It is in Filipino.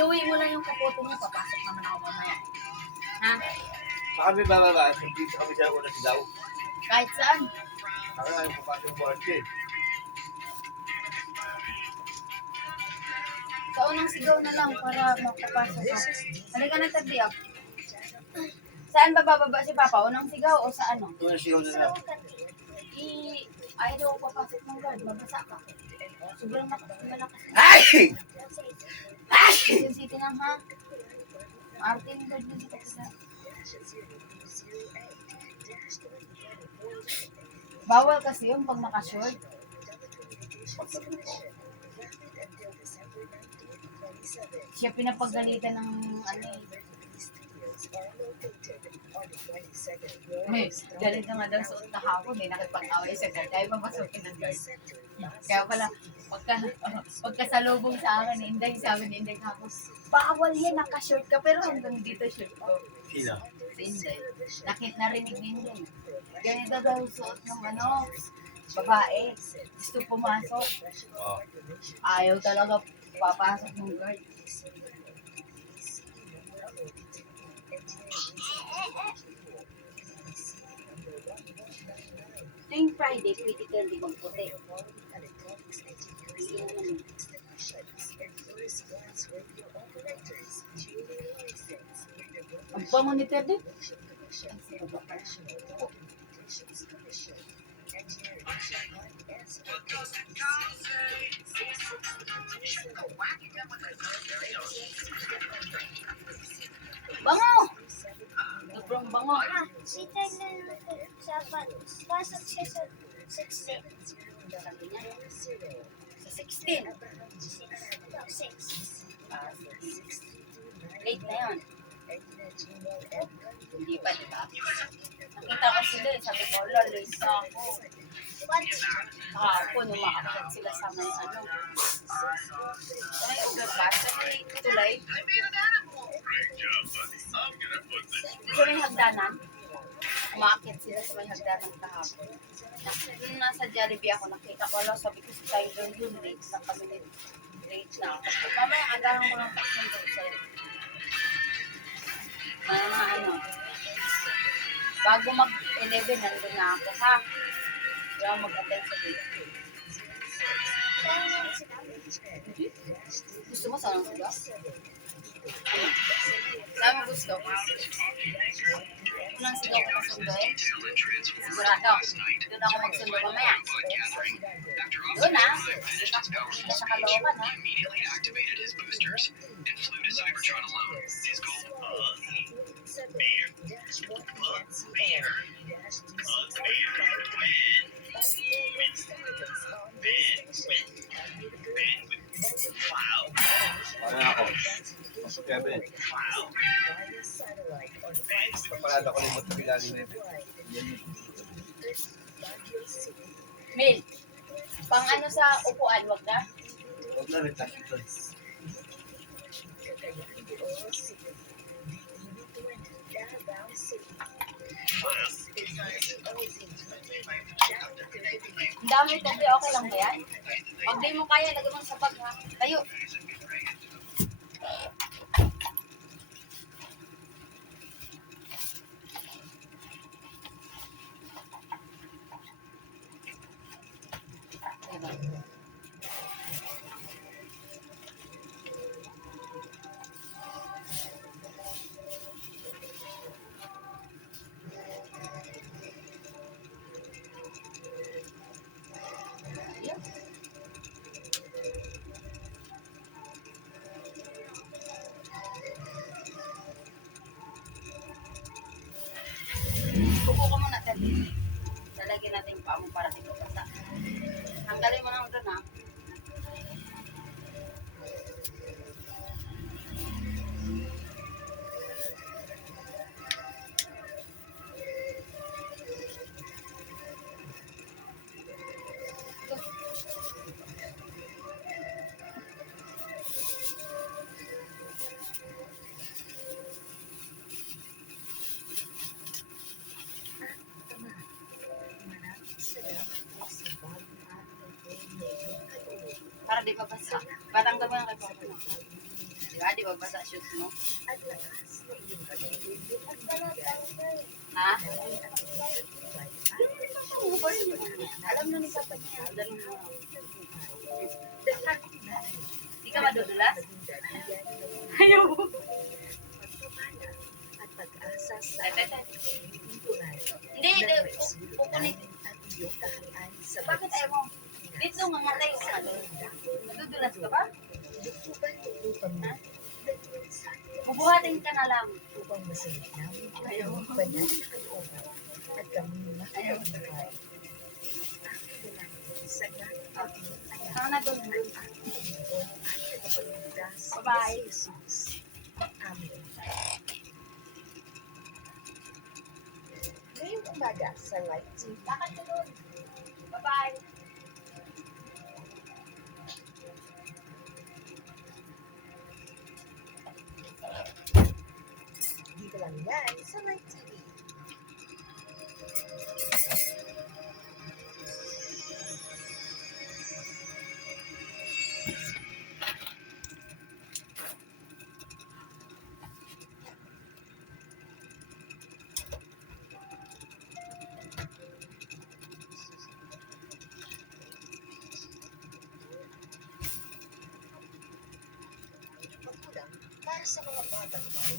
Iuwi mo lang yung kapoto mo, papasok naman ako mamaya. Ha? Saan kami bababa? Hindi kami sa unang sigaw. Kahit saan. Ako nga yung papasok yung kwarto eh. Sa unang sigaw na lang para makapasok ka. Halika na, Tagdiyak. Saan ba bababa si Papa? Unang sigaw o sa ano? Unang sigaw na lang. Ayaw daw papasok ng guard, mabasa ka. Sobrang malakas. Ay! Ay! City lang ha. Martin guard din sa kasi. Bawal kasi yung pag naka-short. Siya pinapagalitan ng ano eh. May, galit na nga daw suot kahapon eh, nakipag-away sa guard. Ayaw mapasukin ng guard. Kaya pala, pagkasalubong sa akin, Inday, sabi ni Inday kahapon, bawal yan, naka-short ka, pero hanggang dito short ko. Sino? Si Inday. Narinig ni Inday. Ganito daw suot ng ano, babae. Gusto pumasok. Oh. Ayaw talaga papasok ng guard. Tuwing Friday, critical di bang puti. Ang pamonitor din. Bango! Sobrang bango. Si Tyler sa pasok siya sa 16. Sabi niya, sa 16. 6. Late na yun. Hindi pa, di ba? Nakita ko sila, sabi ko, late na ako. What? Kahapon, umakakit sila sa may ano. Ay, overpass. Sabi, tulay. Ito rin hagdanan. Umakit sila sa may hagdanan kahapon. Nung nasa Jollibee ako, nakita ko lang, sabi ko si Tyler yun, late na kami. Late na ako. So, mamaya, agahan ko lang pagsunod sa'yo. Mga ano, bago mag-11, nandun na ako, ha? Kaya mag-attend sa dito. Gusto mo sa anong sigaw? Ano? Saan mo gusto? Unang sigaw ko pasundoin? Sigurado. Doon ako magsundo mamaya. Doon ha? Hindi sa Caloocan ha? Ano ako? Pasok Kevin. Kapalala ko yung matapilali na ito. Mil, pang ano sa upuan, wag na? Huwag na rin tayo ito. Ang dami kasi, okay lang ba yan? Pag di mo kaya, lagay mo sa bag ha. Tayo. Kuko ka muna, Ted. Lalagyan natin yung paa mo para di basa. Hanggalin mo na doon ha. Para di pa basa. Batang mo yung kay Papa mo. Diba? Di ba basa shoes mo? at lakas na iyong pag-ibig at Palatanggal. Ha? pag-ibig. Alam na ni Papa niya. Dali mo. Dahil na Di ka madudulas? maging dahilan ng Ayaw. pagpapala at pag-asa sa Ay, tete. pinturan Hindi, hindi. ng resulta Pupunit. at iyong kaharian sa Bakit ayaw mo? Dito nga ngatay ka. Madudulas ka ba? Lutuban upang Ha? dahil sa ating Mabuhatin ka na lang. upang masunod namin ang Ayaw. iyong banal na kalooban at kami Ayaw. makakalimutan. Sa ngalan ng iyong anak Saan na doon? at ating Panginoon at tagapagligtas na Bye-bye. si Jesus. Amen. Ngayong umaga sa Light TV, Bakit ka doon? Bye-bye. dito lang yan sa Light TV. Magulang para sa mga batang mahal